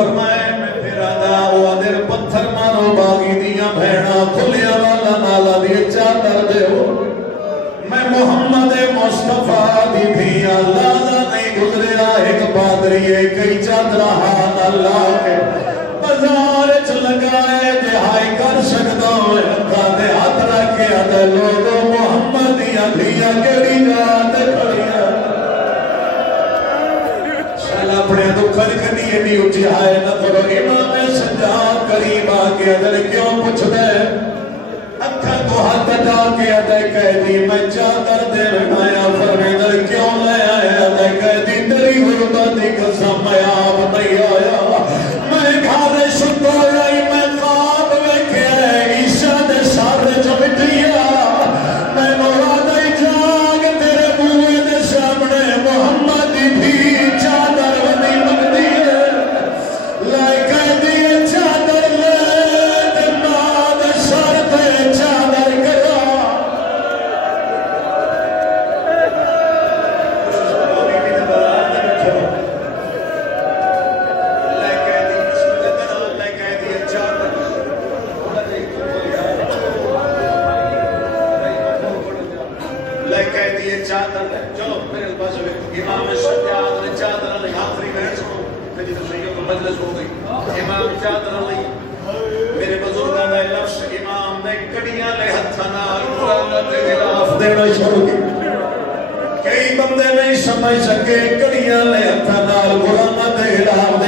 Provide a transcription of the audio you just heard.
فرمائے میں پھر آدھا ہوا دیر پتھر مارو باغی دیا بھیڑا کھلیا والا نالا دیے چادر دے ہو میں محمد مصطفیٰ دی دیا لالا نہیں گزریا ایک پادری کئی چادر ہاتھ اللہ کے بازار چ لگائے دہائی کر سکتا ہوں دے ہاتھ رکھے دے لوگوں محمد دیا دیا کیڑی جات کھڑیا شالا اپنے دکھر کنی بھی اٹھی آئے نہ کرو امام سجاد قریب آگے ادھر کیوں پوچھ دے اکھا کو ہاتھ جا کے ادھر کہہ دی میں چادر دے رکھایا فرمیدر کیوں لے آئے ادھر کہہ دی تیری غربت دی قسم میں آپ نہیں آیا میں گھارے شکو رہی میں خواب ویکھے عیشہ دے سارے جو مٹیا میں مراد جاگ تیرے بوئے دے سامنے محمد بھی چادر ونی مگدی ہے لائے کہہ دیئے چادر لے دماد سر تے چادر کرا چلو میرے پاس امام سجاد نے چادر علی آخری بہن سنو میری تشریحوں کو مجلس ہو گئی امام چادر علی میرے بزرگاں نے لفظ امام نے کڑیاں لے ہتھنا قرآن دے خلاف دینا شروع کی کئی بندے نہیں سمجھ سکے کڑیاں لے ہتھنا قرآن دے خلاف